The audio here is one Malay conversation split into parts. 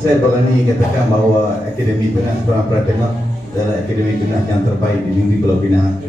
Saya berani katakan bahawa Akademi Tunas Perang Pratama adalah Akademi Tunas yang terbaik di negeri Pulau Pinang.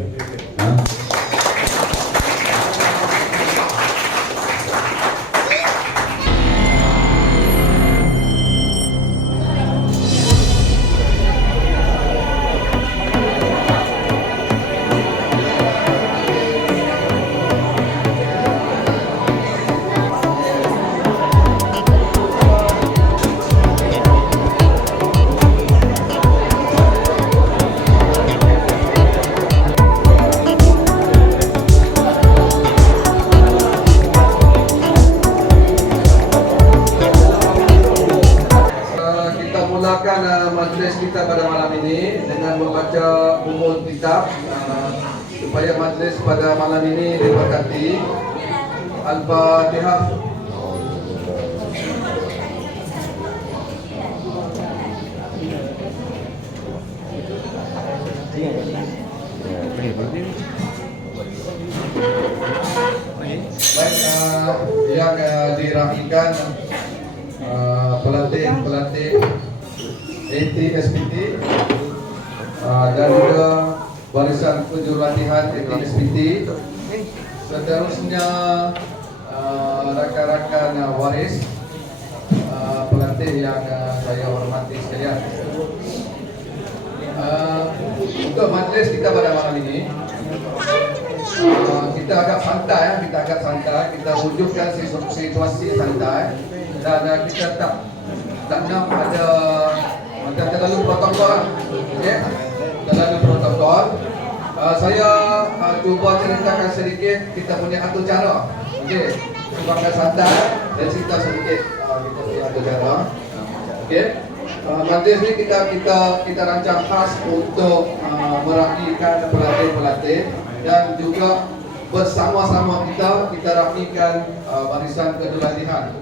Majlis kita pada malam ini dengan membaca umul kitab supaya majlis pada malam ini diberkati. Al-Fatihah. Baik, yang dirapikan pelatih ATSPT dan juga barisan penjurulatihan ATSPT. Seterusnya rakan-rakan waris pelatih yang saya hormati sekalian. Untuk majlis kita pada malam ini kita agak santai, kita wujudkan situasi santai dan kita tak nak ada macam terlalu protokol, okay? Terlalu protokol. Saya cuba ceritakan sedikit kita punya atur cara, okay? Cuba santai dan cerita sedikit kita punya atur cara, okay? Majlis ni kita rancang khas untuk merapikan pelatih-pelatih dan juga bersama-sama kita rapikan barisan kedua-latihan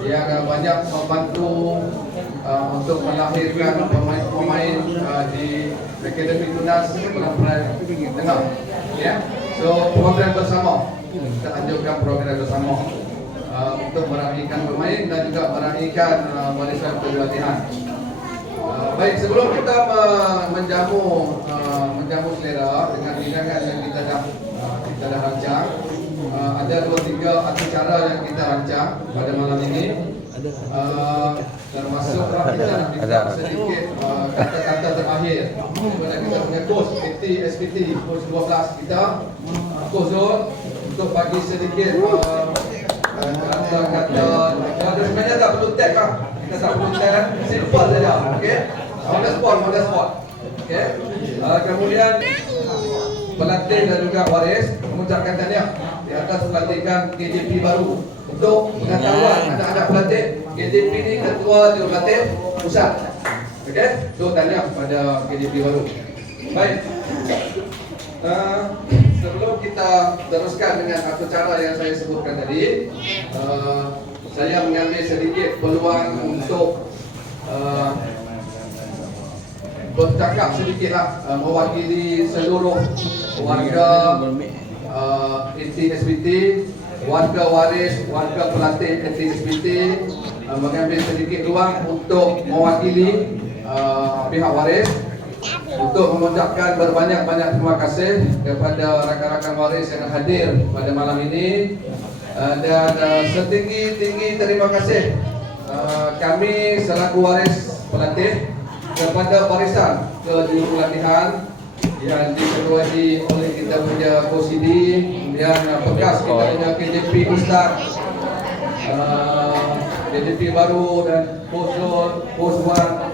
yang banyak membantu untuk melahirkan pemain-pemain di Akademi Tunas Perang Tengah. Ya, so program bersama kita anjurkan program bersama untuk merapikan pemain dan juga merapikan barisan kedua-latihan. Baik, sebelum kita menjamu selera dengan hidangan yang kita dah rancang, ada 2-3 atur cara yang kita rancang pada malam ini. Termasuklah kita nak minta sedikit kata-kata terakhir kepada kita punya coach ATSPT coach 12 kita, Coach Zul, untuk bagi sedikit kata-kata. Sebenarnya tak perlu tag lah, kita tak perlu tag, simple saja, okey? On the spot, okey? Kemudian pelatih dan juga waris mengucapkan tahniah di atas pelantikan KJP baru. Untuk pengetahuan anak-anak pelatih, KJP ni ketua jurulatih pusat. Okey, so tahniah pada KJP baru. Baik. Sebelum kita teruskan dengan atur cara yang saya sebutkan tadi, saya mengambil sedikit peluang untuk bercakap sedikitlah mewakili seluruh warga ATSPT, warga waris, warga pelatih ATSPT, mengambil sedikit ruang untuk mewakili pihak waris untuk mengucapkan berbanyak-banyak terima kasih kepada rakan-rakan waris yang hadir pada malam ini, dan setinggi-tinggi terima kasih kami selaku waris pelatih kepada barisan kejurulatihan yang diketuai oleh kita punya Coach Sidi, kemudian bekas kita punya KJP Ustaz, KJP baru dan Coach Zul, Coach Wan,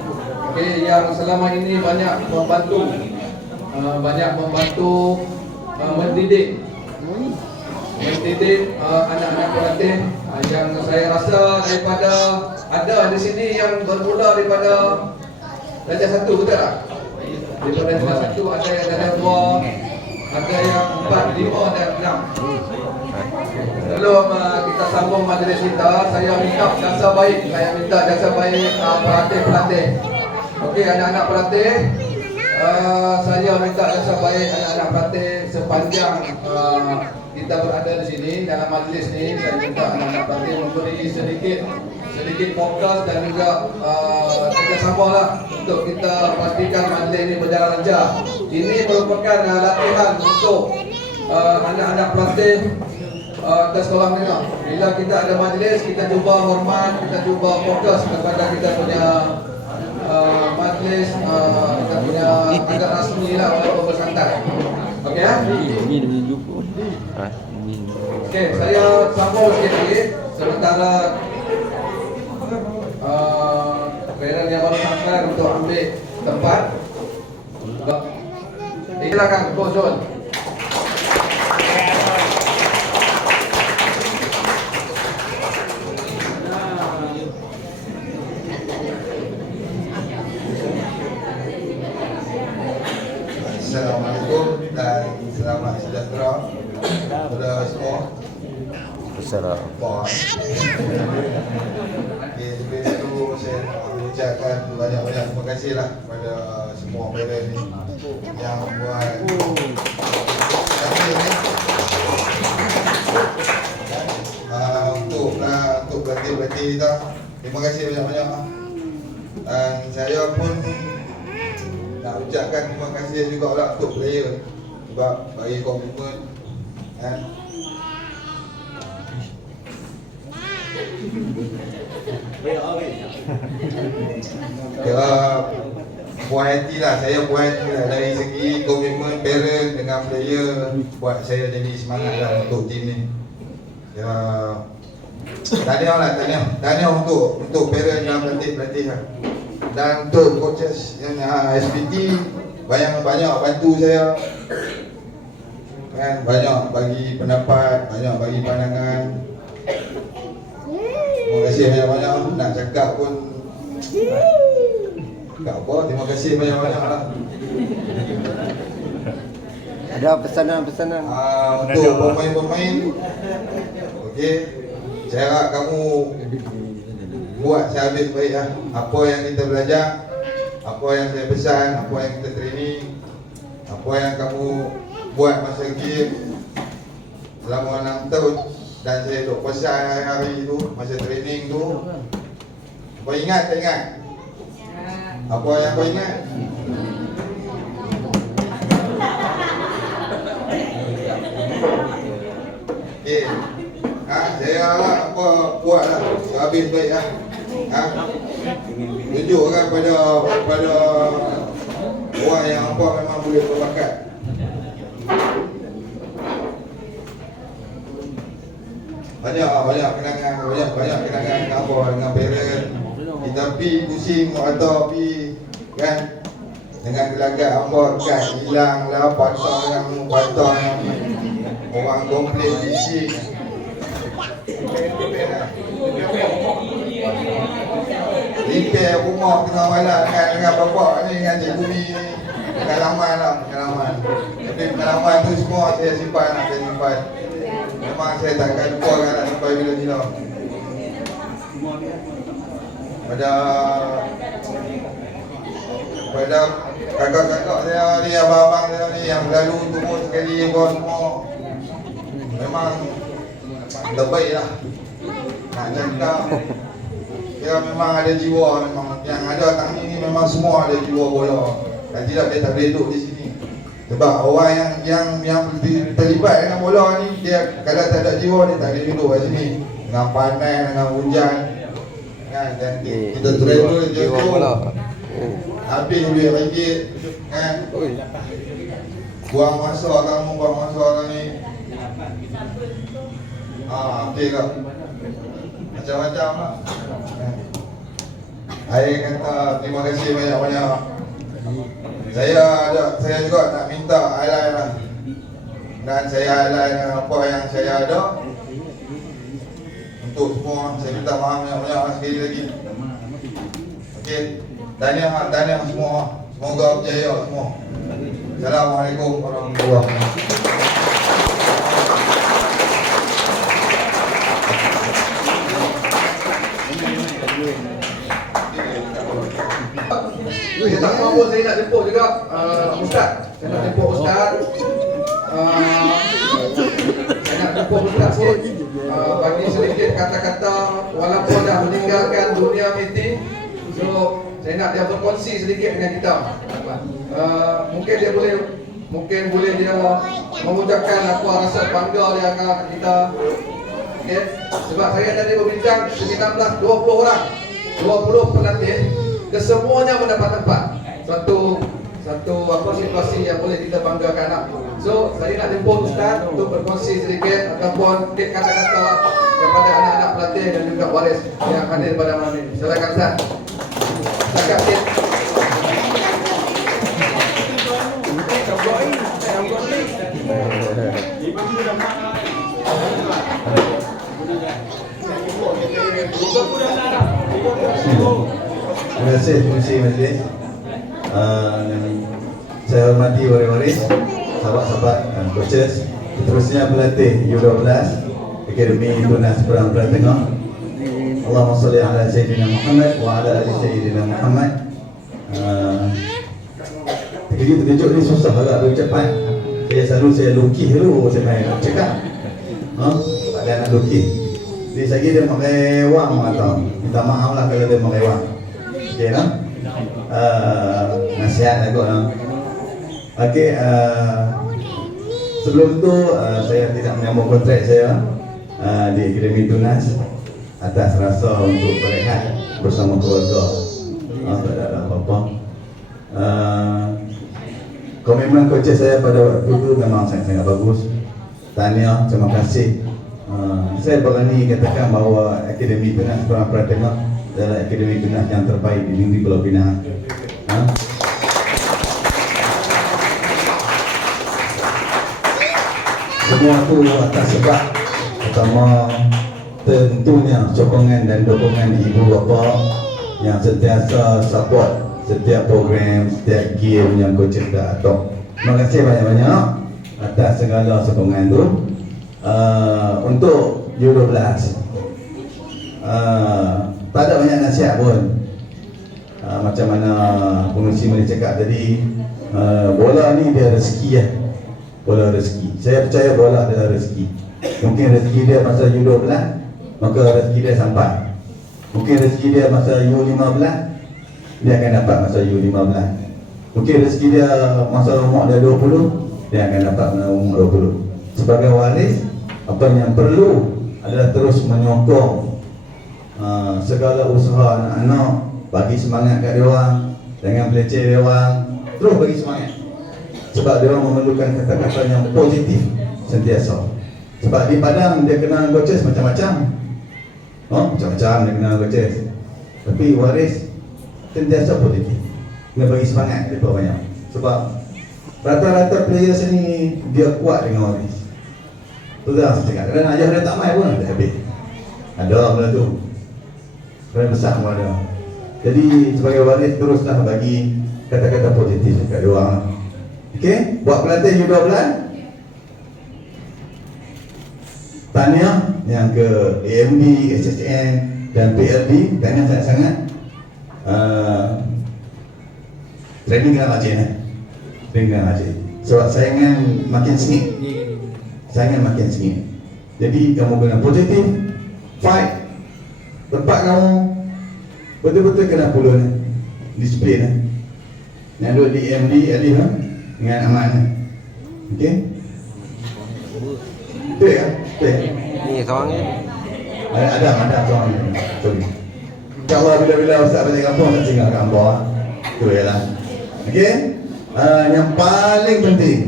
okay, yang selama ini banyak membantu mendidik anak-anak pelatih yang saya rasa daripada ada di sini yang bermula daripada darjah 1, betul tak? Daripada darjah 1 ada yang darjah 2, ada yang 4, 5 dan 6. Sebelum kita sambung majlis kita, saya minta jasa baik pelatih. Okey, anak-anak pelatih, saya minta jasa baik anak-anak pelatih sepanjang kita berada di sini dalam majlis ni. Saya minta anak-anak pelatih memberi sedikit sedikit fokus dan juga kerjasama lah untuk kita pastikan majlis ini berjalan lancar. Ini merupakan latihan untuk anak-anak pelatih ke sekolah mereka. Bila kita ada majlis, kita cuba hormat, kita cuba fokus kepada kita punya majlis, kita punya agak rasmi lah walaupun bersantai. Okey ya? Okey, saya sambung sikit lagi. Sementara parent yang baru sampai untuk ambil tempat. Silakan, Coach John. Assalamualaikum dan selamat sejahtera kepada semua. Assalamualaikum. Okay, sebelum itu saya nak mengucapkan banyak-banyak terima kasih lah kepada semua parent ni yang buat kami ni untuk pelatih-pelatih kita. Terima kasih banyak-banyak. Dan saya pun nak ucapkan terima kasih juga lah untuk player sebab bagi komitmen kan. Puas hati lah, saya puas hati lah dari segi komitmen parent dengan player buat saya jadi semangat lah untuk tim ni. Tahniah untuk parent dan pelatih-pelatih lah. Dan untuk coaches yang SPT banyak bantu saya kan, banyak bagi pendapat, banyak bagi pandangan. Terima kasih banyak-banyak. Nak cakap pun tak apa, terima kasih banyak-banyak lah. Ada pesanan-pesanan untuk pemain-pemain. Okey, saya harap kamu buat sehabis baik lah. Apa yang kita belajar, apa yang saya pesan, apa yang kita training, apa yang kamu buat masa game selama 6 tahun dan saya duk pesan hari-hari tu masa training tu. Kau ingat tak ingat? Apa yang kau ingat? Okay. Saya harap apa buatlah habis baik lah. Tunjukkan pada orang yang apa memang boleh berbakat. Banyak kenangan apa dengan parent. Kita pergi pusing atau pergi kan dengan gelagat apa kan hilang lah patah yang orang komplain bising. Repair rumah tengah malam kan dengan bapak ni dengan cikgu ni. Pengalaman. Tapi pengalaman tu semua saya simpan. Memang saya takkan lupa nak sampai bila-bila. Pada kakak-kakak saya ni, abang-abang saya ni yang selalu turun sekali buat semua. Memang terbaik lah. Nak cakap dia memang ada jiwa, memang yang ada Tangi ni memang semua ada jiwa bola. Dan tidak dia tak boleh duduk di sini. Sebab orang yang terlibat dengan bola ni, dia kalau tak ada jiwa dia tak boleh duduk kat sini. Dengan panas, dengan hujan kan, dan kita travel jauh. Habis duit ringgit kan. Buang masa ni. Okey ke? Macam-macam lah. Saya kata terima kasih banyak-banyak. Saya juga nak minta highlight lah. Dan saya highlight apa yang saya ada. Untuk semua, saya minta maaf banyak-banyak sekali lagi. Okey, tahniah semua. Semoga berjaya semua. Assalamualaikum warahmatullahi wabarakatuh. Saya tak mahu, saya nak jemput juga Ustaz. Saya nak jemput Ustaz. Saya nak jemput Ustaz sikit. bagi sedikit kata-kata walaupun dah meninggalkan dunia meeting. So saya nak dia berkongsi sedikit dengan kita. Mungkin boleh dia mengucapkan apa rasa bangga dia akan kita. Okay. Sebab saya tadi berbincang 19-20 orang, 20 pelatih, kesemuanya mendapat tempat. Satu situasi yang boleh kita banggakan lah. So saya nak jemput Ustaz untuk berkongsi sedikit ataupun kata-kata kepada anak-anak pelatih dan juga waris yang hadir pada malam ini. Silakan Ustaz. Silakan Ustaz. Terima kasih majlis. Saya hormati waris-waris, sahabat-sahabat, coaches, seterusnya pelatih U12 Akademi Tunas Perang Tengah. Allahumma salli ala Sayyidina Muhammad wa ala ali Sayyidina Muhammad. Terkejut ni susah agak berucapan. Saya lukis dulu saya main cakap. Tak ada nak lukis. Jadi saya kira dia pakai wang atau minta maaf lah kalau dia pakai wang. Okey lah. Nasihat lah kot lah. Okey, sebelum tu saya tidak menyambung kontrak saya di Akademi Tunas atas rasa untuk berehat bersama keluarga. Tak ada apa-apa. Komitmen coaches saya pada waktu itu memang sangat-sangat bagus. Tahniah, terima kasih. Saya berani katakan bahawa Akademi Tunas Perang Tengah adalah Akademi Tunas yang terbaik di negeri Pulau Pinang. Semua itu atas sebab pertama tentunya sokongan dan dukungan ibu bapa yang sentiasa support setiap program, setiap game yang coaches dah atur. Terima kasih banyak-banyak atas segala sokongan itu. Untuk U12 tak ada banyak nasihat pun. Macam mana pengurusi boleh cakap tadi, bola ni dia rezeki ya. Bola rezeki. Saya percaya bola adalah rezeki. Mungkin rezeki dia masa U12, maka rezeki dia sampai. Mungkin rezeki dia masa U15, dia akan dapat masa U15. Mungkin rezeki dia masa umur dia 20, dia akan dapat masa umur 20. Sebagai waris, apa yang perlu adalah terus menyokong segala usaha anak-anak, bagi semangat kat dia orang, jangan peleceh dia orang, terus bagi semangat. Sebab dia orang memerlukan kata-kata yang positif sentiasa. Sebab di Padang dia kenal coaches macam-macam. Macam-macam dia kenal coaches. Tapi waris sentiasa positif. Kena bagi semangat mereka banyak. Sebab rata-rata player sini dia kuat dengan waris. Tu dah saya cakap. Kerana ayah dia tak main pun dah habis. Ada benda tu. Kerana besar pun ada. Jadi sebagai waris teruslah bagi kata-kata positif dekat dia orang. Okey, buat pelatih U12. Tahniah yang ke AMD, SSN dan PLD, tahniah sangat-sangat. Training kena rajin Training kena rajin. Sebab saingan makin sengit. Saingan makin sengit. Jadi kamu kena positif, fight. Tempat kamu betul-betul kena pulun disiplin. Yang duduk di AMD, Alif dengan aman. Okey? Betul ya? Betul. Ni seorang ni. Ada seorang ni. Sorry. InsyaAllah bila-bila Ustaz balik kampung tak tinggal kat Ambor. Itu je lah. Okey? Yang paling penting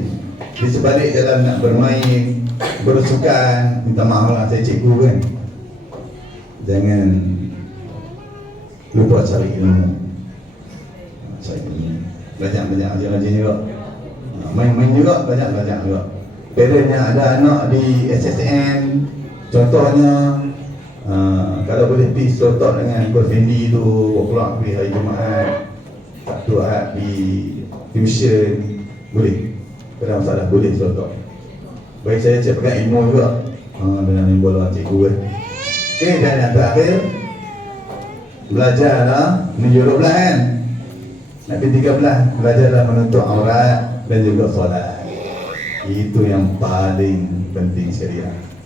di sebalik jalan nak bermain, bersukan, minta maaf lah saya cikgu kan. Jangan lupa cari ilmu. Cari ilmu. Belajar rajin-rajin juga. Main-main juga, belajar juga. Parent yang ada anak di SSN, contohnya kalau boleh pergi selotok dengan Coach Fendi tu, pulang pergi hari Jumaat, Sabtu Ahad di tuition, boleh. Tak ada masalah, boleh selotok. Bagi saya pegang ilmu juga dengan main bola cikgu kan. Okey, dan yang terakhir, belajarlah menuju 12 kan. Nanti 13, belajarlah menuntut aurat dan juga solat. Itu yang paling penting sekali.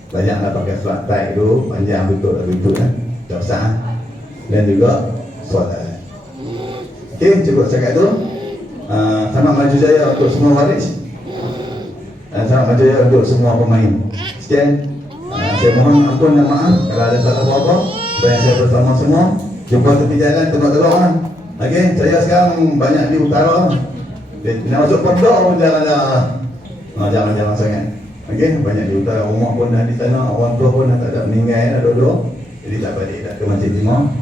banyaklah pakai flat tie tu, panjang betul tak usah. Dan juga solat. Okey, cukup cakap tu. Selamat maju jaya untuk semua waris. Selamat maju jaya untuk semua pemain. Sekian. Saya mohon ampun dan maaf kalau ada salah apa-apa. Supaya saya bersama semua jumpa tepi jalan tengok-tengok kan. Okey, saya sekarang banyak di utara. Nak masuk pondok pun jangan sangat. Okey, banyak di utara, rumah pun dah di sana, orang tua pun dah tak ada meninggal dah dua-dua. Jadi tak balik dah ke Masjid Timur.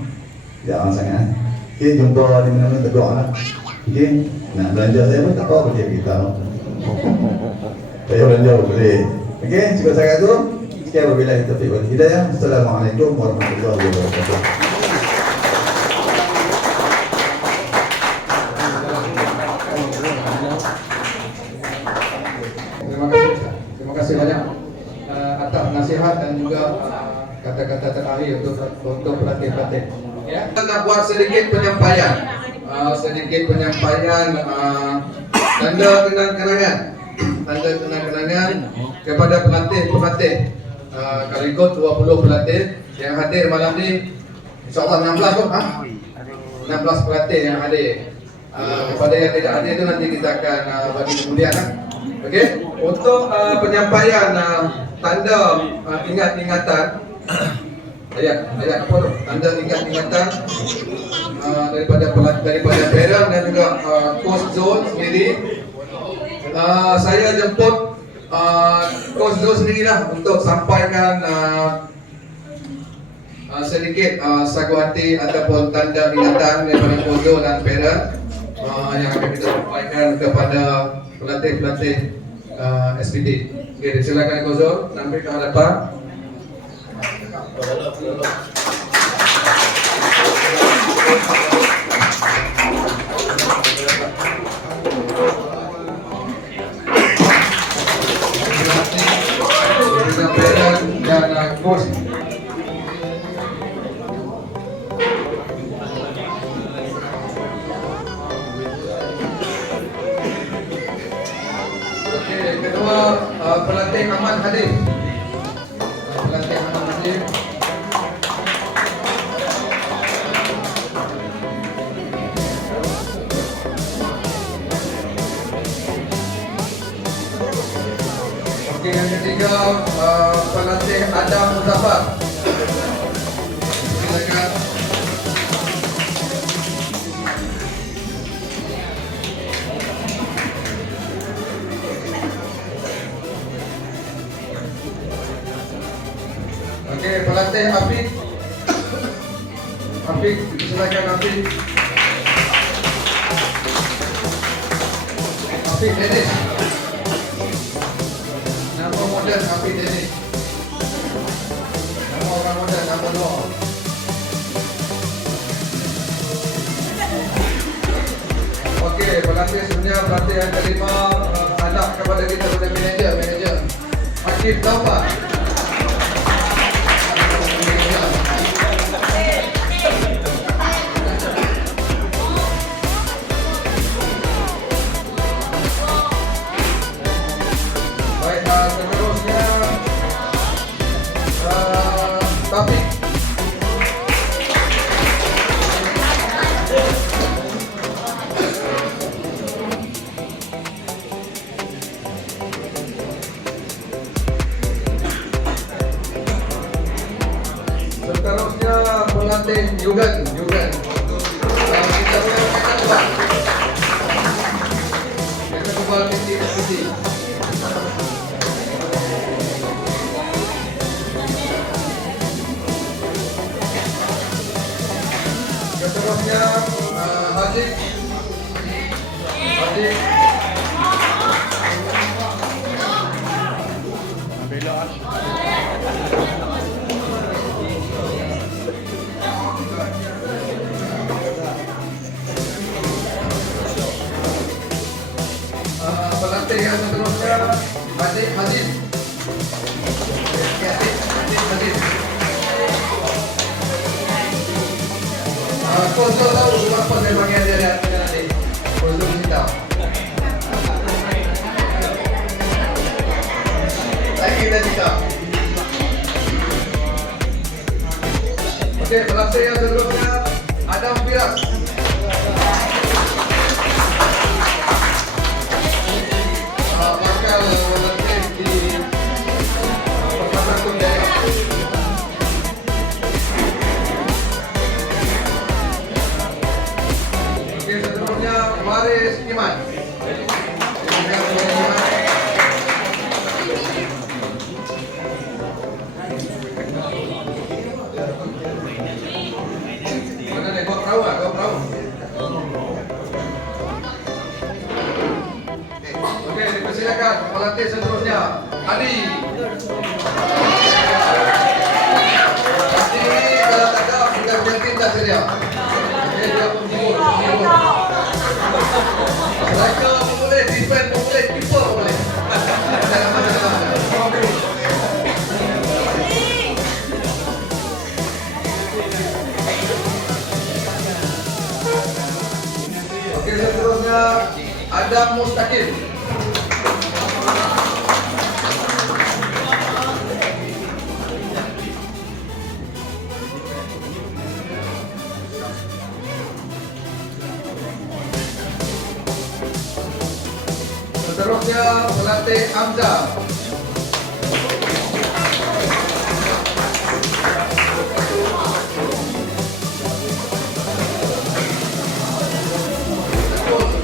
Jangan sangat. Okey, jumpa di mana-mana tegak lah. Okey, nak belanja saya pun tak apa dia beritahu. Saya belanja boleh. Okey, cukup sangat tu. Sekian wabillahi taufiq wal hidayah. Assalamualaikum warahmatullahi wabarakatuh. Terima kasih banyak atas nasihat dan juga kata-kata terakhir untuk pelatih-pelatih. Ya, kita nak buat sedikit penyampaian, tanda kenang-kenangan kepada pelatih-pelatih. Kalau ikut 20 pelatih yang hadir malam ni, insyaAllah 16 tu, 16 pelatih yang hadir. Kepada yang tidak hadir itu nanti kita akan bagi kemudian. Okey, untuk penyampaian tanda ingat-ingatan, ayat apa tu? Tanda ingat-ingatan daripada parent dan juga coach Zul sendiri. Saya jemput coach Zul sendirilah untuk sampaikan sedikit sagu hati ataupun tanda ingatan daripada coach Zul dan parent yang akan kita sampaikan kepada pelatih-pelatih SPD. Okey, silakan coach Zul, nampik ke hadapan. Dan coach. Okey, kedua pelatih Ahmad hadir. Pelatih Ahmad hadir. Okey, yang ketiga pelatih Adam Muzaffar. Silakan. Okey, pelatih Afiq. Silakan Afiq. Afiq Dennis. Nama moden Afiq Dennis. Nama orang moden nama dua. Okey, pelatih sebenarnya pelatih yang kelima anak kepada kita pada manager. Akif Taufan. Seterusnya Taufik. Seterusnya pelatih Yugan. Kita punya rekan tebal misi. Seterusnya Haji. Pelatih yang seterusnya Haji. Konsol tahu apa saya panggil dia nanti. Konsol mesti tahu. Lagi kita tidak. Okey, pelatih yang seterusnya Adam Firas. Bakal berlatih di Persatuan Daerah. Okey, seterusnya Waris Iman. Mana ni? Bawa perahu ah, bawa perahu. Okey, dipersilakan pelatih seterusnya Adi. Adi kalau tak ada kita punya tim dah sedia. Okey, dia pun timur. Striker pun boleh, defend pun boleh, keeper pun boleh. Jangan masalah. Okey, seterusnya Adam Mustaqim. Seterusnya pelatih Hamzah.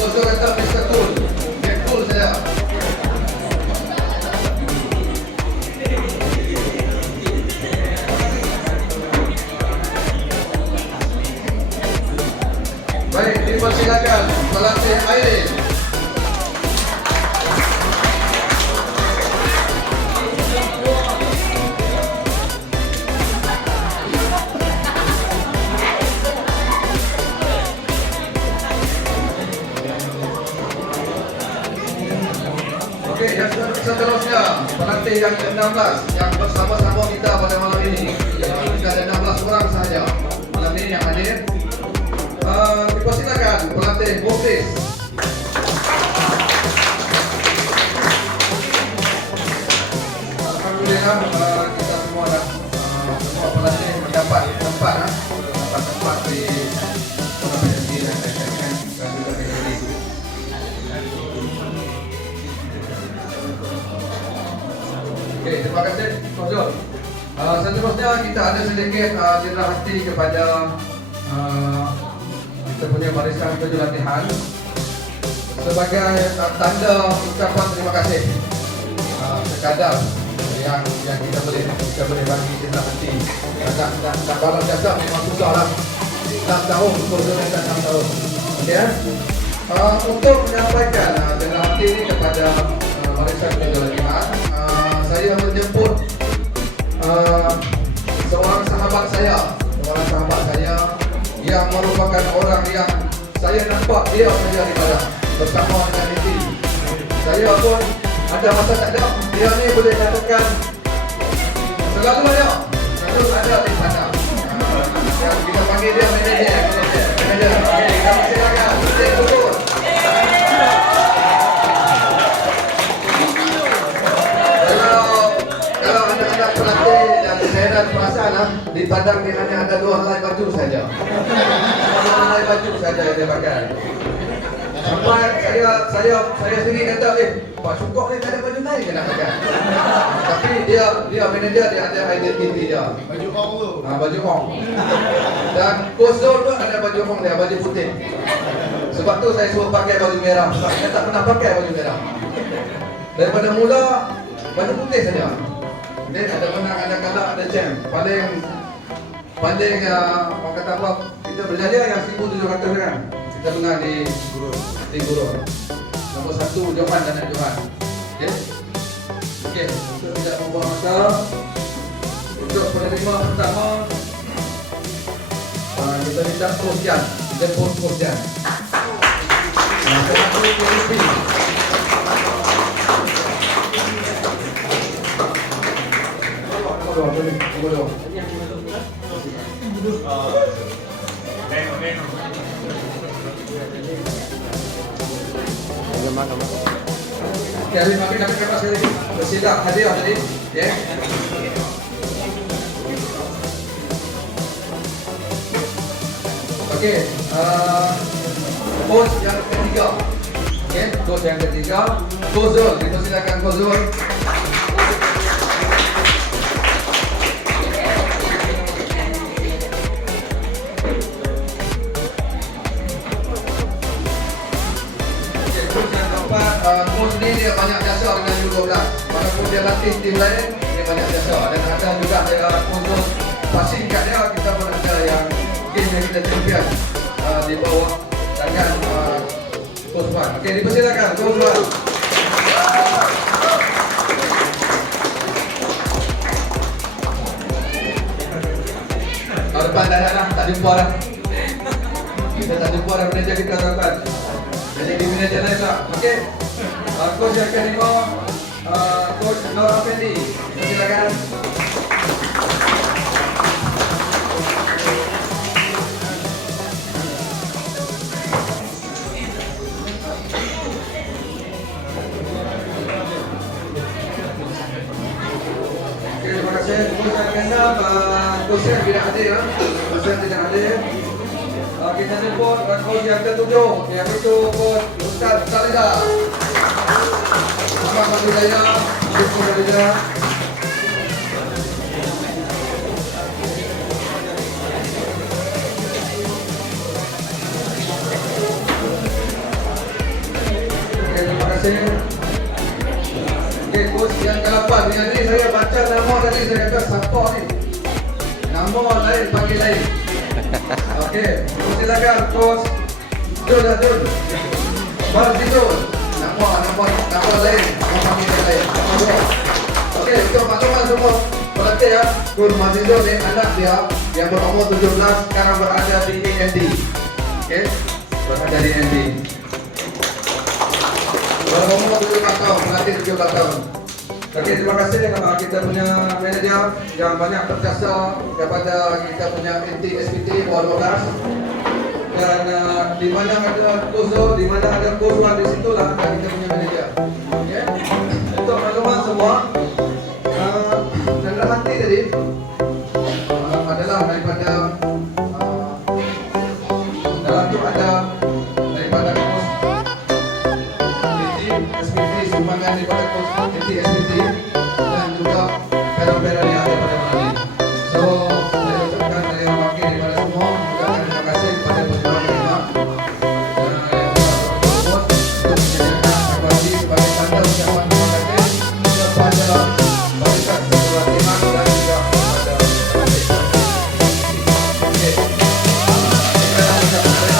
Betul kata Mr. Cool. Dia cool saja. Baik, dipersilakan pelatih Aileen. Okey, yang seterusnya pelatih yang ke-16 yang bersama-sama kita pada malam ini. Kita ada 16 orang sahaja malam ini yang hadir. Dipersilakan pelatih Muflis. Alhamdulillah kita semua dah semua pelatih mendapat tempat di PSC dan SSN dan juga PSC. Okey, terima kasih Tonjol. Seterusnya kita ada sedikit cendera hati kepada kita punya barisan tujuh latihan sebagai tanda ucapan terima kasih sekadar yang kita boleh bagi cendera hati. Nak balas jasa memang susah lah. 6 tahun, kursus 6 tahun. Okey, untuk menyampaikan cendera hati ini kepada barisan tujuh latihan, saya menjemput seorang sahabat saya yang merupakan orang yang saya nampak dia saja di padang bersama dengan Niti. Saya pun ada masa tak ada, dia ni boleh katakan selalu ada di sana. Kita panggil dia manager. Okey, kita silakan. Betul. Kalau anak-anak pelatih dan saya dah perasan di padang ni hanya ada 2 helai baju saja. 2 helai baju saja yang dia pakai. Sampai saya sendiri kata, Pak Syukok ni tak ada baju lain ke nak pakai? Tapi dia manager, dia ada identiti dia. Baju ong tu. Baju ong. Dan coach zone pun ada baju ong dia, baju putih. Sebab tu saya suruh pakai baju merah. Sebab saya tak pernah pakai baju merah. Daripada mula baju putih saja. Dia ada menang, ada kalah, ada champ. Paling orang kata apa? Kita berjaya yang 1,700 kan. Kita menang di Gurun. Nombor 1 Johan dan anak Johan. Okey, untuk tidak membuang masa, untuk penerima pertama kita minta Kosian. Kita pun Kosian. Satu PSP. Okey, hari kami nak kamera sekali lagi. Bersilap hadiah tadi. Okey. Okey, coach yang ketiga. Okey, coach yang ketiga, Coach Zul. Dipersilakan Coach Zul. Okey, coach yang keempat, coach ni dia banyak jasa dengan U12. Walaupun dia latih tim lain, dia banyak jasa. Dan ada juga dia untuk passing kat dia, kita pun ada yang game yang kita champion di bawah tangan Coach Wan. Okey, dipersilakan Coach Wan. Tahun depan dah, tak jumpa dah. Kita tak jumpa dah manager kita tahun depan. Jadi di manager lain tak. Okey. Coach yang kelima, Coach Nur Afendi. Silakan. Terima kasih. Coach yang keenam, coach yang tidak hadir. Coach yang tidak hadir. Kita jemput coach yang ketujuh, iaitu Coach Ustaz Salida. Selamat Salida. Coach Salida. Okey, terima kasih. Okey, coach yang ke-8 dengan ni saya baca nama tadi saya kata siapa ni? Nama lain panggil lain. Okey, silakan coach Jul Azul. Barzidul. Nama lain, nama panggil lain. Okey, untuk makluman semua pelatih ya, Coach Barzidul ni anak dia yang berumur 17 sekarang berada di AND. Okey, berada di AND. Berumur 17 tahun, pelatih 17 tahun. Okey, terima kasih kita punya manager yang banyak berjasa kepada kita punya NT SPT bawah 12. Dan di mana ada Coach Zul, di mana ada Coach Wan, di situlah ada kita punya manager. Okey. Untuk makluman semua, Chandra Hanti tadi adalah daripada dalam tu ada daripada Coach SPT, sumbangan daripada Coach NT SPT dan juga pera-pera yang ada pada malam ini. So, saya ucapkan dari wakil daripada semua, ucapkan terima kasih kepada penjualan kita dan yang telah berkongsi untuk menyediakan akwasi sebagai tanda ucapan terima kasih kepada barisan ketua timah dan juga kepada pelatih. Okey. Saya ucapkan saya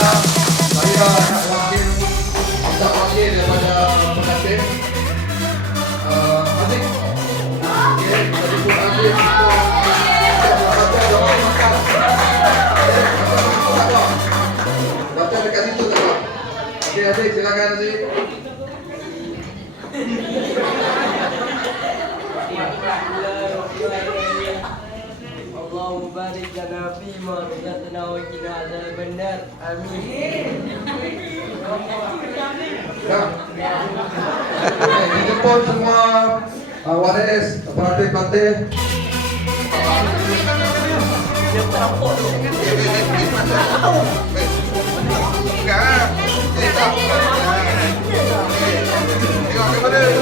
nak wakil daripada pengantin Aziz. Okey, kita jemput Aziz baca dekat situ tak apa. Okey Aziz, silakan Aziz. Allahumma barik lana fima razaqtana wa qina adzaban nar. Amin. Okey, dijemput semua waris, pelatih-pelatih. Tengok kamera.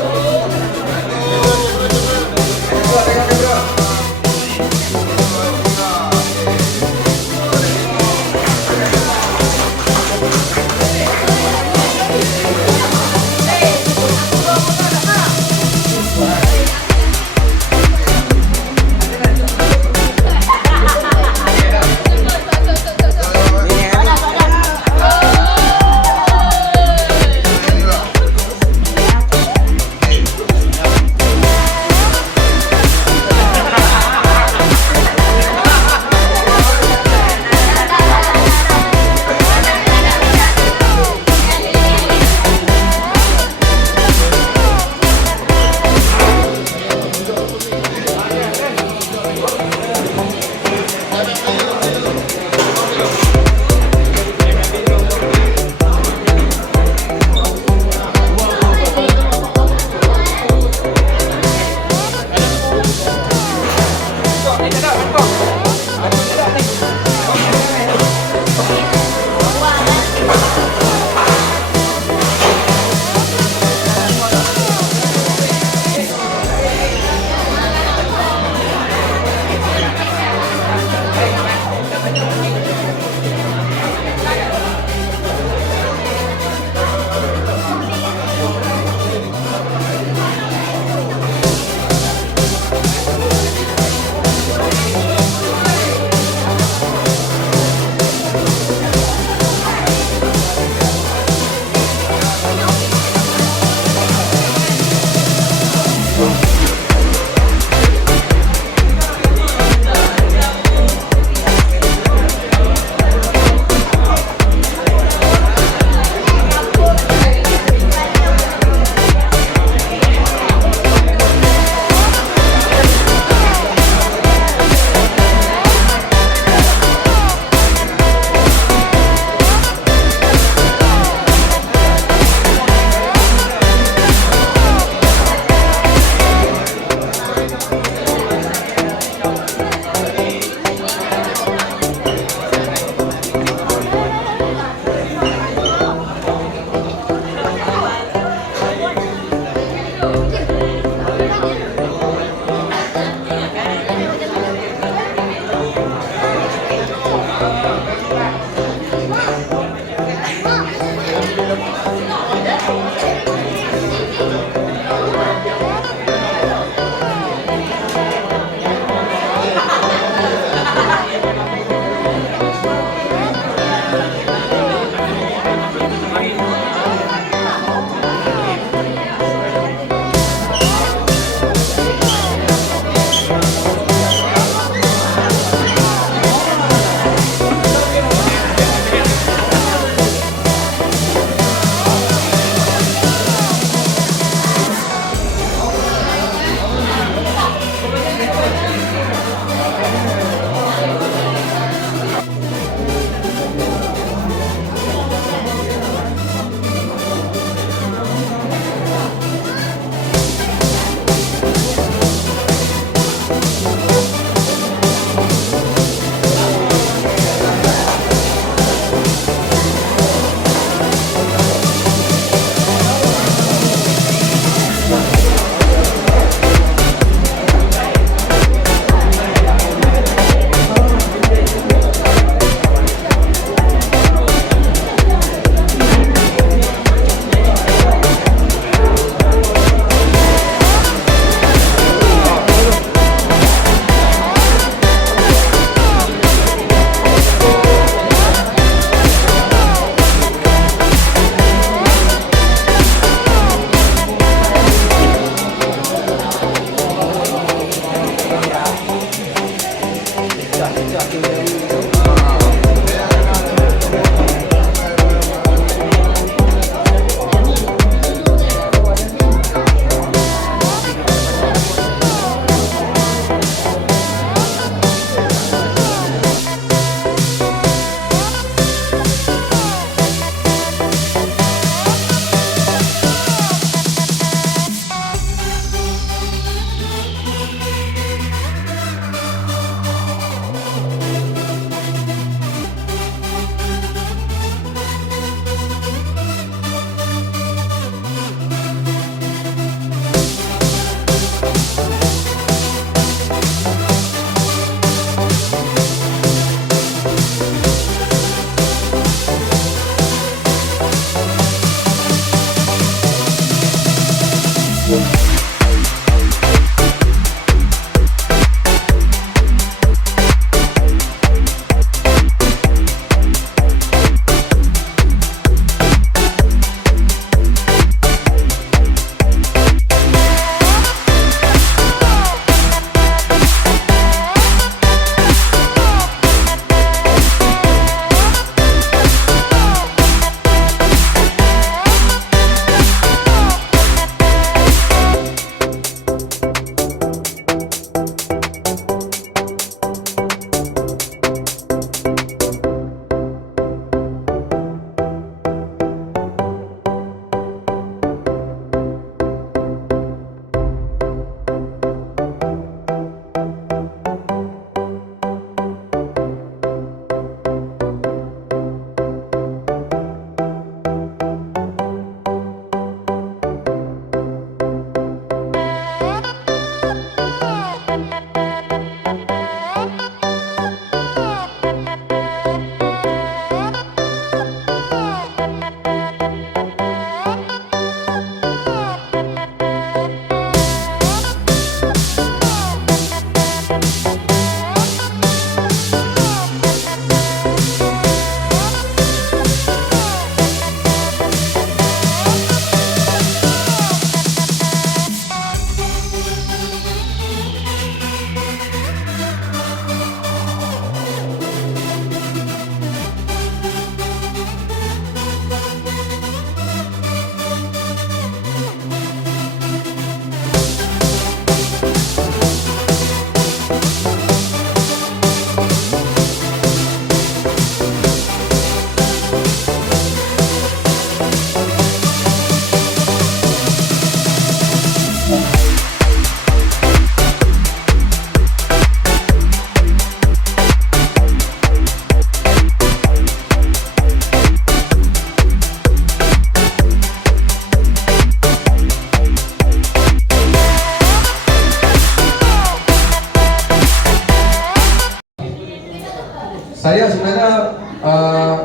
saya sebenarnya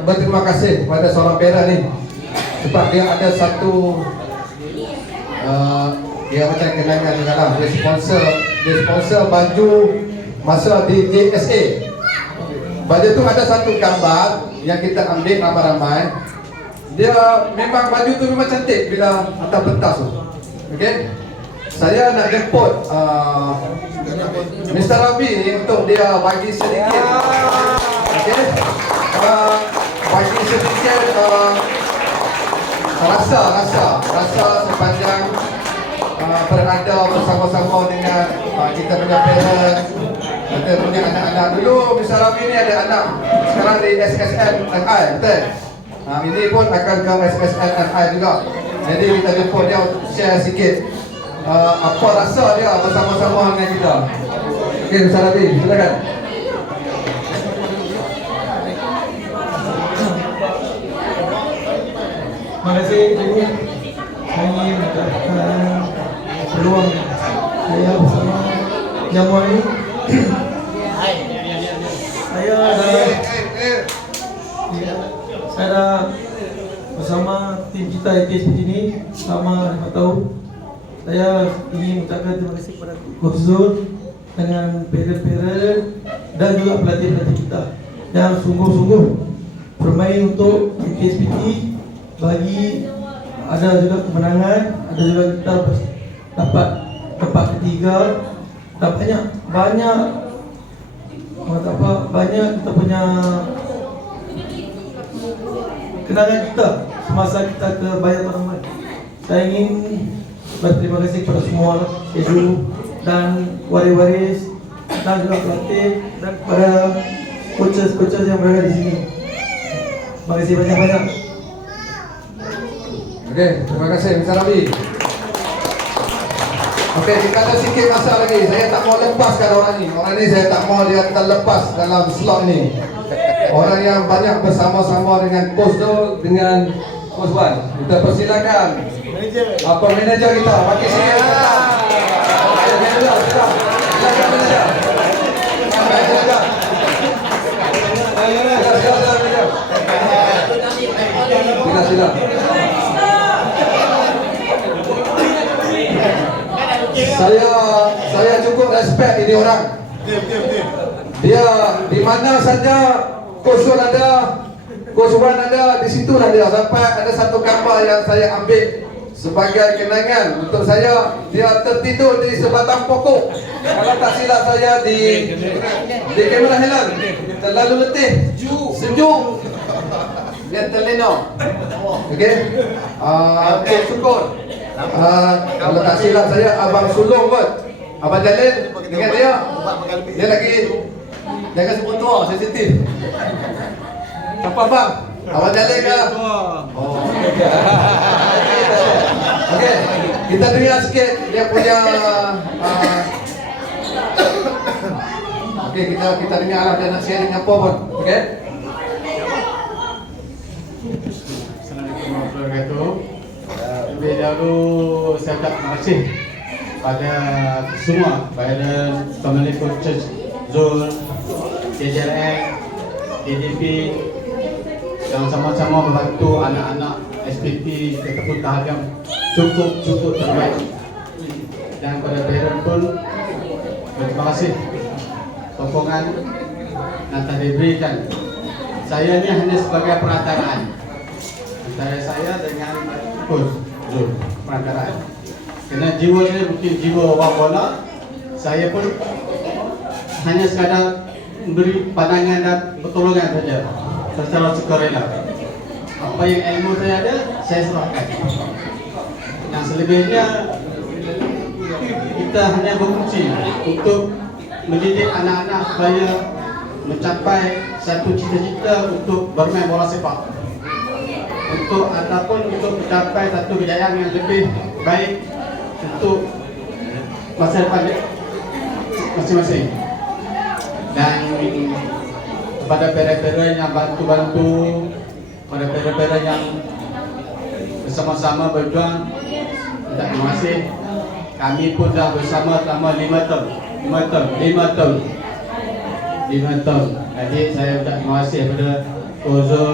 berterima kasih kepada seorang Perak ni sebab dia ada satu dia macam kenangan juga lah. Dia sponsor baju masa di JSA. Baju tu ada satu gambar yang kita ambil ramai-ramai. Dia memang baju tu memang cantik bila atas pentas tu. Okey. Saya nak jemput Mr. Rabi ni untuk dia bagi sedikit. Okey. Bagi sedikit rasa sepanjang berada bersama-sama dengan kita punya parent, kita punya anak-anak. Dulu Mr. Rabi ni ada anak, sekarang di SSNI, betul? Ini pun akan ke SSNI juga. Jadi kita jemput dia untuk share sikit apa rasa dia bersama-sama dengan kita. Okey, Mr. Rabi, silakan. Terima kasih Ibu. Saya mendapatkan peluang saya bersama jamuan ini. Saya dah bersama tim kita ITSPT ini selama 5 tahun. Saya ingin mengucapkan terima kasih kepada Coach Zul dengan parent-parent dan juga pelatih-pelatih kita yang sungguh-sungguh bermain untuk ITSPT. Bagi ada juga kemenangan, ada juga kita dapat tempat ketiga, dan banyak kita punya kenangan kita semasa kita ke Bayar Tournament. Saya ingin berterima kasih kepada semua Edu dan waris-waris dan juga pelatih dan kepada coaches yang berada di sini. Terima kasih banyak-banyak. Okey, terima kasih Mr. Rabi. Okey, kita ada sikit masa lagi. Saya tak mau lepaskan orang ni. Orang ni saya tak mau dia terlepas dalam slot ni. Orang yang banyak bersama-sama dengan Coach Dol, dengan Coach Wan. Kita persilakan apa manager kita. Bagi sikit. Silakan manager. Silakan. Saya cukup respect ini orang. Dia di mana saja Coach Wan ada, Coach Wan ada, di situlah dia. Sampai ada satu gambar yang saya ambil sebagai kenangan untuk saya. Dia tertidur di sebatang pokok. Kalau tak silap saya di Cameron Highland. Terlalu letih, sejuk. Dia terlena. Okey. Syukur. Kalau tak silap saya Abang Sulung kot. Abang Jalil dengan dia lagi jangan sebut tua, sensitif. Siapa bang? Abang Jalil ke? Oh. Okey. Kita dengar sikit dia punya okey, kita dengar lah dia nak sharing apa pun. Okey. Assalamualaikum warahmatullahi wabarakatuh. Lebih dahulu saya ucap terima kasih pada semua parent, family coaches, Zul, KJRX, KDP yang sama-sama membantu anak-anak SPT ke tahap yang cukup terbaik. Dan pada parent pun terima kasih sokongan yang telah diberikan. Saya ni hanya sebagai perantaraan antara saya dengan Coach Zul, perantaraan. Kerana jiwa saya bukan jiwa orang bola, saya pun hanya sekadar memberi pandangan dan pertolongan saja secara sukarela. Apa yang ilmu saya ada, saya serahkan. Yang selebihnya kita hanya berfungsi untuk mendidik anak-anak supaya mencapai satu cita-cita untuk bermain bola sepak, ataupun untuk mencapai satu kejayaan yang lebih baik untuk masa depan masing-masing. Dan kepada parent-parent yang bantu-bantu, kepada parent-parent yang bersama-sama berjuang, terima kasih. Kami pun dah bersama selama 5 tahun. 5 tahun. Jadi saya ucap terima kasih kepada Kozo,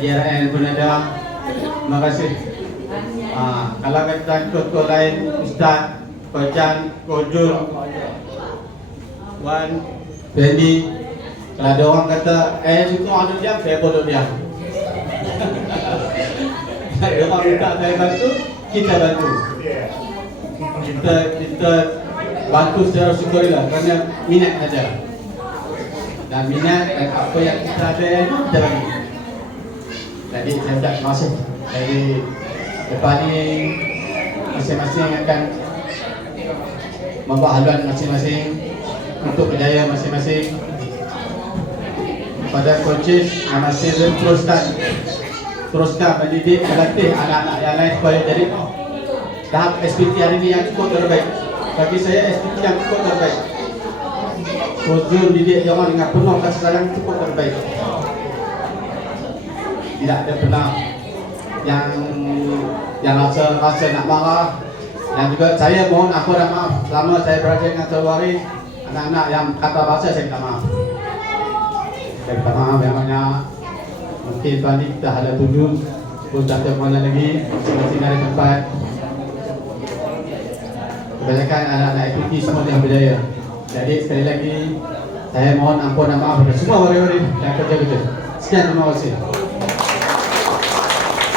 JRN Penada. Terima kasih. Kalau kata kota lain, Ustaz, Kocan, Kojul, Wan, Fendi. Kalau ada orang kata, itu ada dia, saya bodoh dia. Ada orang minta saya bantu, kita bantu. Kita bantu secara syukurilah kerana minat saja. Dan minat dan apa yang kita ada kita bagi. Jadi saya ucap terima kasih. Jadi depan ni masing-masing akan membuat haluan masing-masing untuk berjaya masing-masing. Pada coaches masih teruskan mendidik, melatih anak-anak yang lain supaya jadi tahap SPT hari ini yang cukup terbaik. Bagi saya SPT yang cukup terbaik. Coach didik orang dengan penuh kasih sayang cukup terbaik. Tidak ada pernah yang rasa nak marah. Dan juga saya mohon aku dan maaf selama saya berada dengan Terwari, anak-anak yang kata bahasa saya minta maaf. Saya minta maaf yang banyak. Mungkin tuan ni kita ada 7 pun tak ada mana lagi, masing-masing ada tempat. Kebanyakan anak-anak aktiviti semua yang berjaya. Jadi sekali lagi saya mohon ampun dan maaf kepada semua wari-wari yang kerja-kerja. Sekian, terima kasih.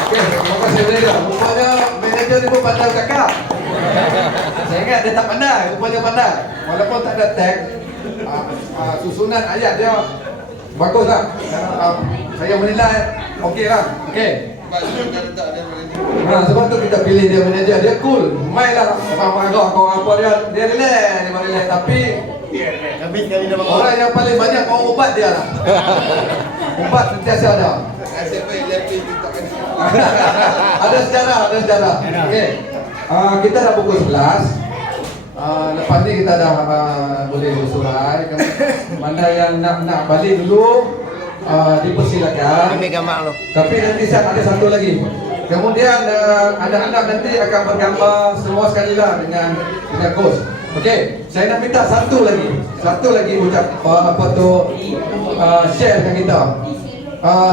Okey, terima kasih manager. Rupanya manager ni pun pandai cakap. Saya ingat dia tak pandai, rupanya pandai. Walaupun tak ada tag, susunan ayat dia bagus tak? Saya menilai okey lah. Okey. Sebab tu kita pilih dia manager. Dia cool, mainlah orang marah kau apa dia relax, tapi orang yang paling banyak kau ubat dia lah. Ubat sentiasa ada. Ada sejarah. Okey. Kita dah pukul 11. Lepas ni kita dah boleh bersurai. Mana yang nak balik dulu, dipersilakan. Ambil gambar lu. Tapi nanti saya ada satu lagi. Kemudian anak-anak nanti akan bergambar semua sekali lah dengan coach. Okey, saya nak minta satu lagi ucap share dengan kita.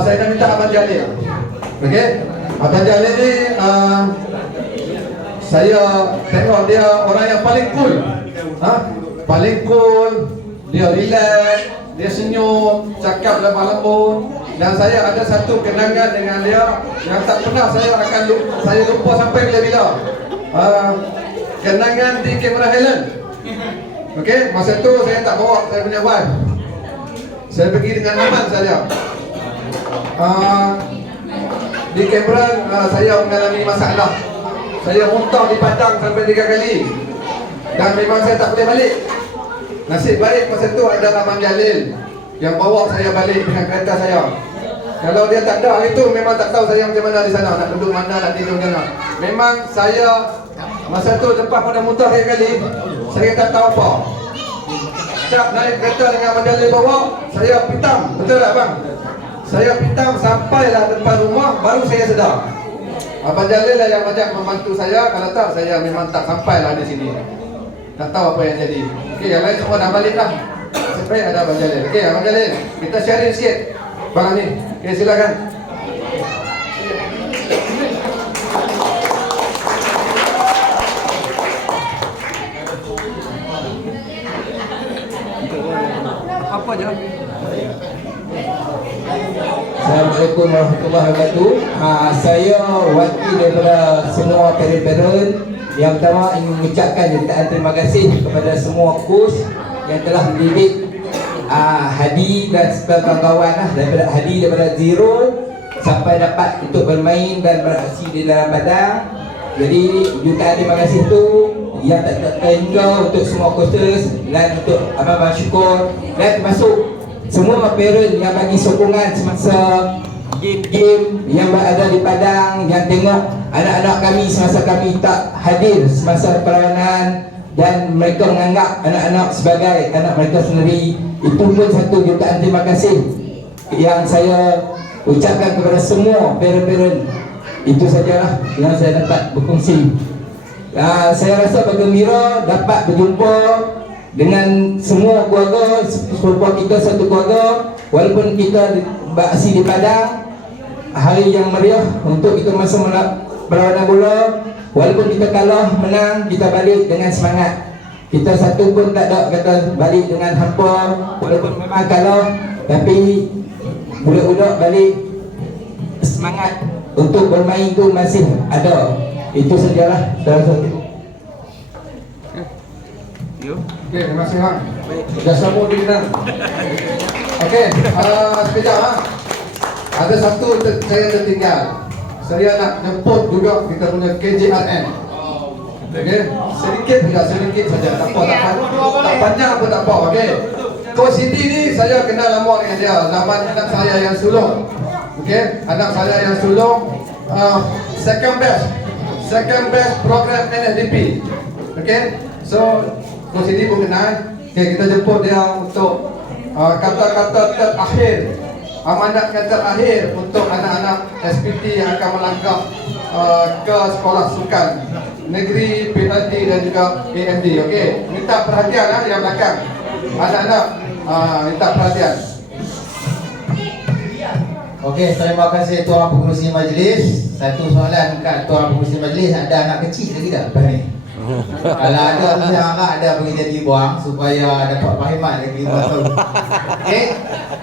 Saya nak minta Abang Jalil. Okey, Abang Jalil ni saya tengok dia orang yang paling cool. Paling cool, dia relax, dia senyum, cakap lemah lembut. Dan saya ada satu kenangan dengan dia yang tak pernah saya lupa sampai bila-bila. Kenangan di Cameron Highland. Okey, masa tu saya tak bawa saya punya wife. Saya pergi dengan Aman saja. Di Cameron saya mengalami masalah. Saya muntah di padang sampai 3 kali. Dan memang saya tak boleh balik. Nasib baik masa tu ada Abang Jalil yang bawa saya balik dengan kereta saya. Kalau dia tak ada hari tu memang tak tahu saya macam mana di sana, nak duduk mana, nak tidur mana. Memang saya masa tu lepas pada muntah 3 kali, saya tak tahu apa. Setiap naik kereta dengan Abang Jalil bawa, saya pitam. Betul tak bang? Saya pitam sampailah depan rumah baru saya sedar. Abang Jalil lah yang banyak membantu saya. Kalau tak, saya memang tak sampailah di sini. Tak tahu apa yang jadi. Okey, yang lain semua dah balik dah. Nasib baik ada Abang Jalil. Okey, Abang Jalil, kita sharing sikit barang ni. Okey, silakan. Apa je? Assalamualaikum warahmatullahi wabarakatuh. Saya wakil daripada semua parent-parent. Yang pertama ingin mengucapkan jutaan terima kasih kepada semua coach yang telah mendidik Hadi dan kawan-kawan daripada Hadi daripada zero sampai dapat untuk bermain dan beraksi di dalam padang. Jadi jutaan terima kasih tu yang tak terhingga untuk semua coaches dan untuk Abang Syukur dan termasuk semua parent yang bagi sokongan semasa game-game yang berada di padang, yang tengok anak-anak kami semasa kami tak hadir semasa perlawanan dan mereka menganggap anak-anak sebagai anak mereka sendiri. Itu pun satu jutaan terima kasih yang saya ucapkan kepada semua parent-parent. Itu sajalah yang saya dapat berkongsi. Saya rasa bergembira dapat berjumpa dengan semua keluarga, serupa kita satu keluarga, walaupun kita beraksi di padang, hari yang meriah untuk kita masa berlawanan bola, walaupun kita kalah, menang, kita balik dengan semangat. Kita satu pun tak ada kata balik dengan hampa, walaupun memang kalah, tapi budak-budak balik semangat untuk bermain tu masih ada. Itu sajalah salah satu. Okey, terima kasih Hang. Dah sambung di Kedah. Okey, sekejap ada satu saya tertinggal. Saya nak jemput juga kita punya KJRN. Okey, sedikit saja. Tak apa, tak panjang pun tak apa. Okey. Coach Siti ni saya kenal lama dengan dia. Zaman anak saya yang sulung. Okey, anak saya yang sulung second batch program NSDP. Okey. So Coach Siti pun kenal. Okey, kita jemput dia untuk kata-kata terakhir, amanat kata terakhir untuk anak-anak SPT yang akan melangkah ke sekolah sukan negeri, PhD dan juga AMD. Okey, minta perhatian yang belakang. Anak-anak minta perhatian. Okey, terima kasih Tuan Pengerusi Majlis. Satu soalan kat Tuan Pengerusi Majlis, ada anak kecil lagi tak lepas ni? Kalau ada, saya harap ada bagi jadi buang supaya dapat berkhidmat lagi 5 tahun. Okey,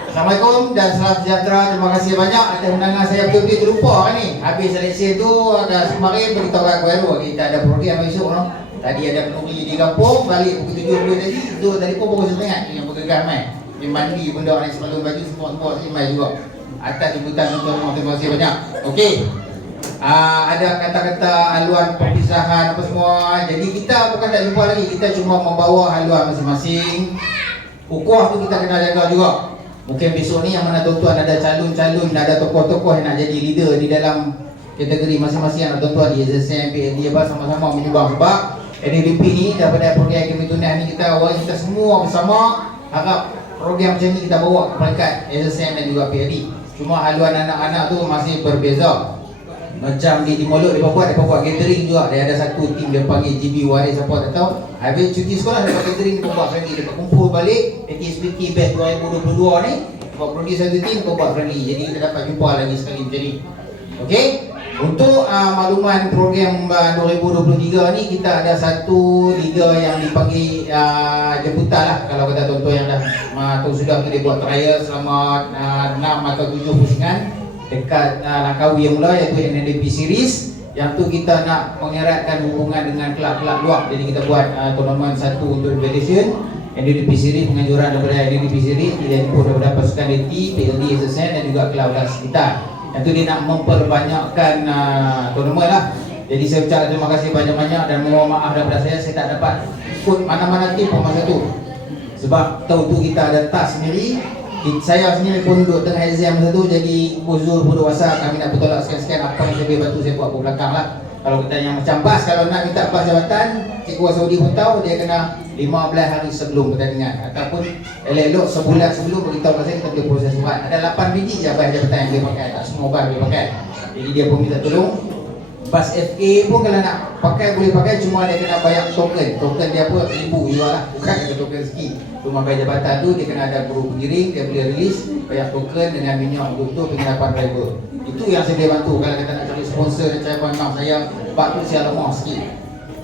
Assalamualaikum dan salam sejahtera. Terima kasih banyak atas undangan saya. Betul-betul terlupa kan ni. Habis seleksi tu ada kemarin beritahu kat baru kita ada program esok no. Tadi ada kenduri di kampung, balik pukul 7 tadi. Tu tadi pun baru saya ingat yang bergegas mai. Dia mandi benda ni semalam baju semua mai juga. Atas jemputan tuan-tuan, terima kasih banyak. Okey. Ada kata-kata haluan perpisahan apa semua. Jadi kita bukan tak jumpa lagi, kita cuma membawa haluan masing-masing. Ukuah tu kita kena jaga juga. Mungkin besok ni yang mana tuan-tuan ada calon-calon, ada tokoh-tokoh yang nak jadi leader di dalam kategori masing-masing yang tuan-tuan di SSM, PhD apa sama-sama menyumbang. Sebab NDP ni daripada program akademi tunas ni kita semua bersama harap program macam ni kita bawa ke peringkat SSM dan juga PhD. Cuma haluan anak-anak tu masih berbeza. Macam di Molok dia buat gathering juga. Dia ada satu tim dia panggil GB Waris apa tak tahu. Habis cuti sekolah dia buat gathering, dia buat friendly, dia kumpul balik PTSPT batch 2022 ni. Buat produce satu tim, dia buat friendly. Jadi kita dapat jumpa lagi sekali macam ni. Okey. Untuk makluman program 2023 ni, kita ada satu liga yang dipanggil jemputan lah. Kalau kata tuan-tuan yang dah tahu sudah tu, dia buat trial selama 6 atau 7 pusingan dekat Langkawi yang mula, iaitu NDP Series. Yang tu kita nak mengeratkan hubungan dengan kelab-kelab luar. Jadi kita buat tournament satu untuk invitation NDP Series, penganjuran daripada NDP Series diimpun daripada pasukan DT, PLD, SSN dan juga kelab-kelab sekitar. Yang tu dia nak memperbanyakkan tournament lah. Jadi saya ucapkan terima kasih banyak-banyak dan mohon maaf daripada saya tak dapat ikut mana-mana tim pun masa tu. Sebab tahu tu kita ada task sendiri. Saya sendiri pun duduk tengah exam masa tu, jadi Buzul pun wasa kami nak bertolak sekian-sekian apa yang saya boleh bantu saya buat ke belakang lah. Kalau kita yang macam bas, kalau nak minta bas jabatan, Cikgu Saudi pun tahu dia kena 15 hari sebelum pertandingan ataupun elok-elok sebulan sebelum beritahu kat saya, kita boleh proses surat. Ada 8 biji je bas jabatan yang boleh pakai, tak semua bas boleh pakai. Jadi dia pun minta tolong. Bas FA pun kalau nak pakai boleh pakai, cuma dia kena bayar token. Token dia apa? 1000 jual lah, bukan kata token ski. Rumah bayar jabatan tu dia kena ada guru pengiring, dia boleh release, bayar token dengan minyak untuk penginapan driver. Itu yang saya boleh bantu. Kalau kita nak cari sponsor dan cari memang saya buat tu saya lemah sikit.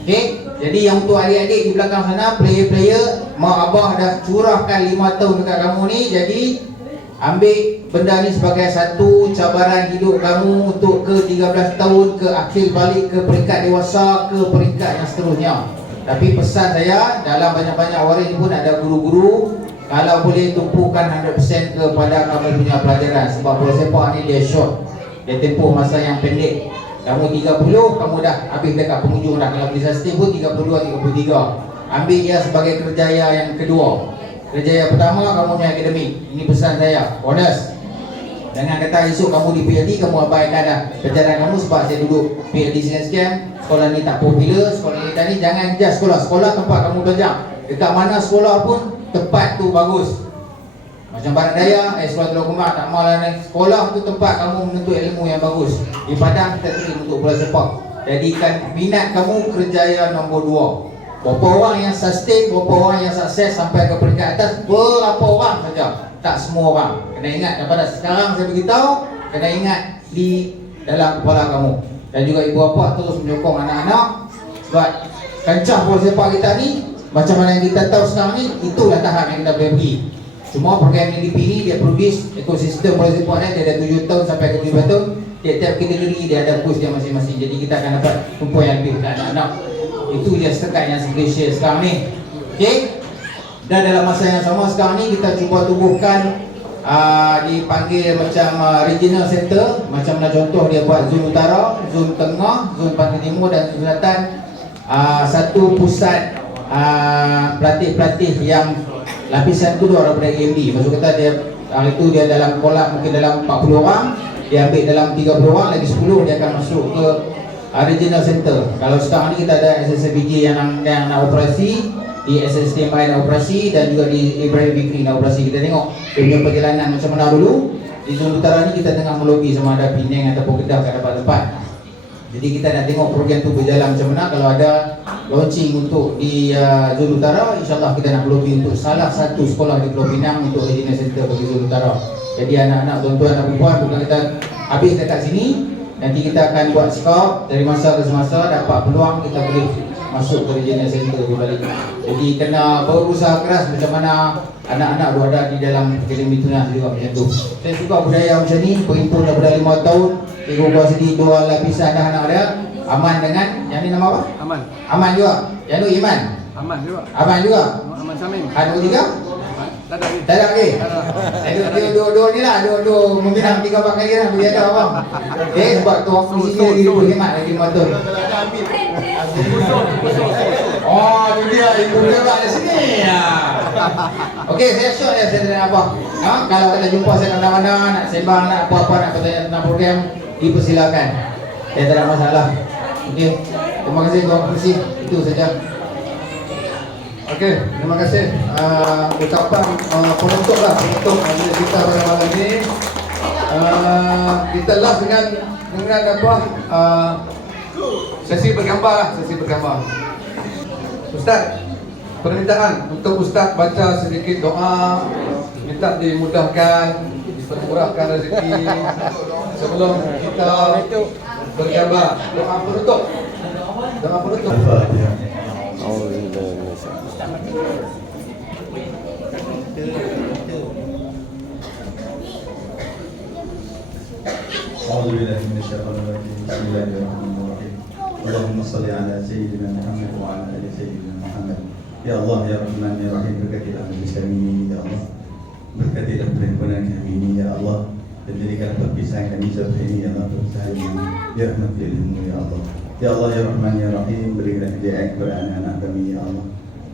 Okey, jadi yang untuk adik-adik di belakang sana, player-player, mak abah dah curahkan 5 tahun dekat kamu ni, jadi ambil benda ni sebagai satu cabaran hidup kamu untuk ke 13 tahun, ke akhir balik ke peringkat dewasa, ke peringkat yang seterusnya. Tapi pesan saya, dalam banyak-banyak waris pun ada guru-guru, kalau boleh tumpukan 100% kepada kamu punya pelajaran. Sebab bola sepak ni dia short, dia tempoh masa yang pendek. Kamu 30, kamu dah habis dekat penghujung dah. Kalau boleh sustain pun 32, 33. Ambil dia sebagai kerjaya yang kedua. Kerjaya pertama kamu punya akademik. Ini pesan saya, honest. Jangan kata esok kamu di PhD, kamu abaikan dah perjalanan kamu. Sebab saya duduk PhD scam, sekolah ni tak popular, sekolah ni tadi. Jangan just sekolah, sekolah tempat kamu belajar. Dekat mana sekolah pun tempat tu bagus. Macam Barat Daya, sekolah Teluk Kembar, tak malah sekolah tu tempat kamu menuntut ilmu yang bagus. Di Padang kita terima untuk bola sepak. Jadikan minat kamu kerjaya nombor 2. Berapa orang yang sustain, berapa orang yang sukses sampai ke peringkat atas, berapa orang saja. Tak semua orang. Kena ingat daripada sekarang saya beritahu, kena ingat di dalam kepala kamu. Dan juga ibu bapa terus menyokong anak-anak sebab kancah bola sepak kita ni macam mana yang kita tahu sekarang ni, itulah tahap yang kita boleh pergi. Cuma program NDP ni dia produce ekosistem bola sepak ni, dia ada 7 tahun sampai ke 17 tahun. Tiap-tiap kategori dia ada coach dia masing-masing. Jadi kita akan dapat tumpuan yang lebih ke anak-anak. Itu je setakat yang saya boleh share sekarang ni. Okey. Dan dalam masa yang sama sekarang ni kita cuba tubuhkan dipanggil macam regional center. Macam mana contoh dia buat zon utara, zon tengah, zon pantai timur dan zon selatan. Satu pusat pelatih-pelatih yang lapisan kedua daripada AMD. Maksud kata dia hari tu dia dalam kolak mungkin dalam 40 orang, dia ambil dalam 30 orang, lagi 10 dia akan masuk ke regional center. Kalau sekarang ni kita ada SSBJ yang nak operasi, di SSTMI nak operasi, dan juga di Ibrahim Bikri nak operasi. Kita tengok dia punya perjalanan macam mana dulu. Di zon utara ni kita tengah melobi sama ada Penang ataupun Kedah kat tempat-tempat. Jadi kita nak tengok program tu berjalan macam mana. Kalau ada launching untuk di zon utara, insyaAllah kita nak melobi untuk salah satu sekolah di Pulau Pinang untuk regional center bagi zon utara. Jadi anak-anak, tuan-tuan dan puan, bukan kita habis dekat sini, nanti kita akan buat scout dari masa ke semasa, dapat peluang kita boleh masuk ke regional center kembali. Jadi kena berusaha keras macam mana anak-anak berada di dalam akademi tunas juga macam tu. Saya suka budaya macam ni, berhimpun daripada 5 tahun. Ibu buat sendiri 2 lapisan dah anak dia. Aman dengan, yang ni nama apa? Aman. Aman juga. Yang tu Iman. Aman juga. Aman juga. Aman Samin. Ada tiga? Tak ada. Tak ada lagi? Dua ni lah, dua meminang 3-4 kali lah, boleh ada apa? Sebab tu aku sini lagi berhemat lagi 5 tahun. Oh, tu dia, ibu dia kat sini ya. Okey, saya sure dia saya nak apa. Kalau kita jumpa saya kat mana-mana, nak sembang, nak apa-apa, nak bertanya tentang program, dipersilakan. Saya tak ada masalah. Okey. Terima kasih Tuan Pengerusi. Itu saja. Okey, terima kasih. Ucapan penutup lah, penutup majlis kita pada malam ini. Kita last dengan apa? Sesi bergambar lah, sesi bergambar. Ustaz, permintaan untuk Ustaz baca sedikit doa, minta dimudahkan, dipermurahkan rezeki sebelum kita bergambar. Doa penutup. Doa penutup. Al-Fatihah. أعوذ بالله من الشيطان الرجيم بسم الله الرحمن الرحيم اللهم صل على سيدنا محمد وعلى آل سيدنا محمد يا الله يا رحمن يا رحيم berkatilah majlis kami ya Allah, berkatilah perhimpunan kami ini ya Allah, dan jadikanlah perpisahan kami sore ini ya Allah, perpisahan ini ya rahmatilmu ya Allah. Ya Allah ya Rahman ya Rahim, berikanlah hidayah kepada anak-anak kami ya Allah,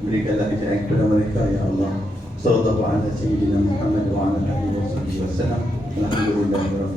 berikanlah hidayah kepada mereka ya Allah. Sallallahu ala sayyidina Muhammad wa ala alihi wasallam. Alhamdulillah.